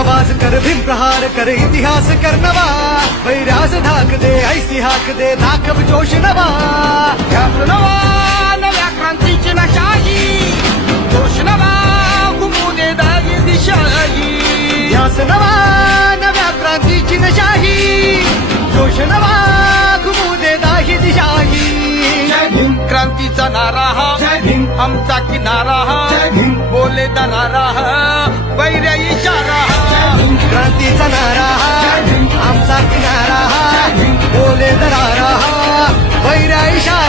आवाज कर भीम प्रहार कर इतिहास कर नवा वैराज धाक दे ऐसी हाक दे दाखव जोश नवा ध्यास नवा नव्या क्रांतीची नशाही जोश नवा घुमू दे दागी दिशाही ध्यास नवा नव्या क्रांतीची नशाही जोश नवा घुमू दे दाही दिशाही जय भीम क्रांतीचा नारा हा जय भीम आमचा किनारा हा जय भीम बोले दनारा हा वैर्या इशारा हा क्रांतीचा नारा हा आमचा किनारा हा बोले दरारा हा वैरा इशारा